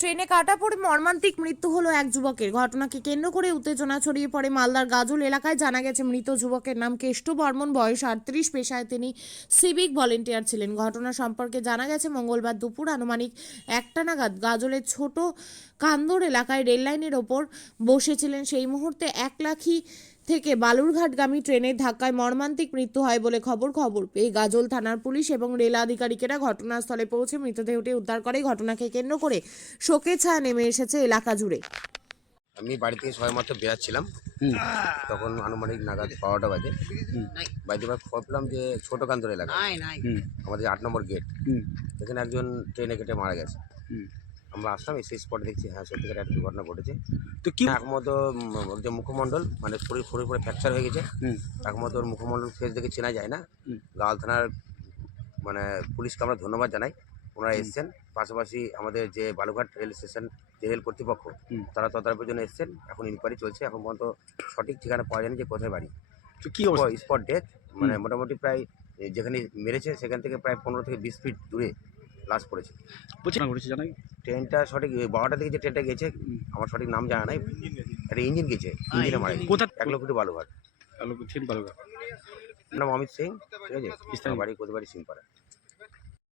ট্রেনে কাটা পড়ে মর্মান্তিক মৃত্যু হলো এক যুবকের। ঘটনাকে কেন্দ্র করে উত্তেজনা ছড়িয়ে পড়ে মালদার গাজল এলাকায়। জানা গেছে মৃত যুবকের নাম কেষ্ট বর্মন, বয়স 38, পেশায় তিনি সিভিক ভলেন্টিয়ার ছিলেন। ঘটনা সম্পর্কে জানা গেছে মঙ্গলবার দুপুর আনুমানিক 1টা নাগাদ গাজলের ছোট কান্দর এলাকায় রেল লাইনের ওপর বসেছিলেন। সেই মুহূর্তে একলাখি থেকে বালুরঘাটগামী ট্রেনের ধাক্কায় মর্মান্তিক মৃত্যু হয় বলে খবর পেয়ে গাজল থানার পুলিশ এবং রেল আধিকারিকেরা ঘটনাস্থলে পৌঁছে মৃতদেহটি উদ্ধার করে। ঘটনাকে কেন্দ্র করে শোকের ছায়া নেমে এসেছে এলাকা জুড়ে। আমি বাড়ি থেকে সবেমাত্র বেরাচ্ছিলাম, তখন আনুমানিক নাগাদ 12টা বাজে। বাড়িতে খবর পেলাম যে ছোট কান্দর এলাকা, আমাদের 8 নম্বর গেট, এখানে একজন ট্রেনে কেটে মারা গেছে। আমরা আসলাম, সেই স্পটে দেখছি হ্যাঁ সত্যিকার একটা দুর্ঘটনা ঘটেছে। তো কি একমত যে মুখমণ্ডল মানে শরীর পুরো ফ্র্যাকচার হয়ে গেছে। একমত ওর মুখমণ্ডল ফেস দেখে চেনা যায় না। গাল থানার মানে পুলিশকে আমরা ধন্যবাদ জানাই, ওনারা এসছেন। পাশাপাশি আমাদের যে বালুঘাট রেল স্টেশন যে রেল কর্তৃপক্ষ, তারা তদারকির জন্য এসছেন। এখন ইনকোয়ারি চলছে, এখন পর্যন্ত সঠিক ঠিকানা পাওয়া যায়নি যে কোথায় বাড়ি। তো কী স্পট ডেথ, মানে মোটামুটি প্রায় যেখানে মেরেছে সেখান থেকে প্রায় 15 থেকে 20 ফিট দূরে লাশ পড়েছে। ঘটেছে জানাই ট্রেনটা সঠিক 12টা থেকে যে ট্রেনটা গেছে আমার সঠিক নাম জানা নাই। একটা ইঞ্জিন গেছে, ইঞ্জিনে মারা গেছে। কোথায়? 1 লক্ষ বালুঘাট। নাম অমিত সিং, ঠিক আছে, বাড়ি কোথায় বাড়ি সিংপাড়া।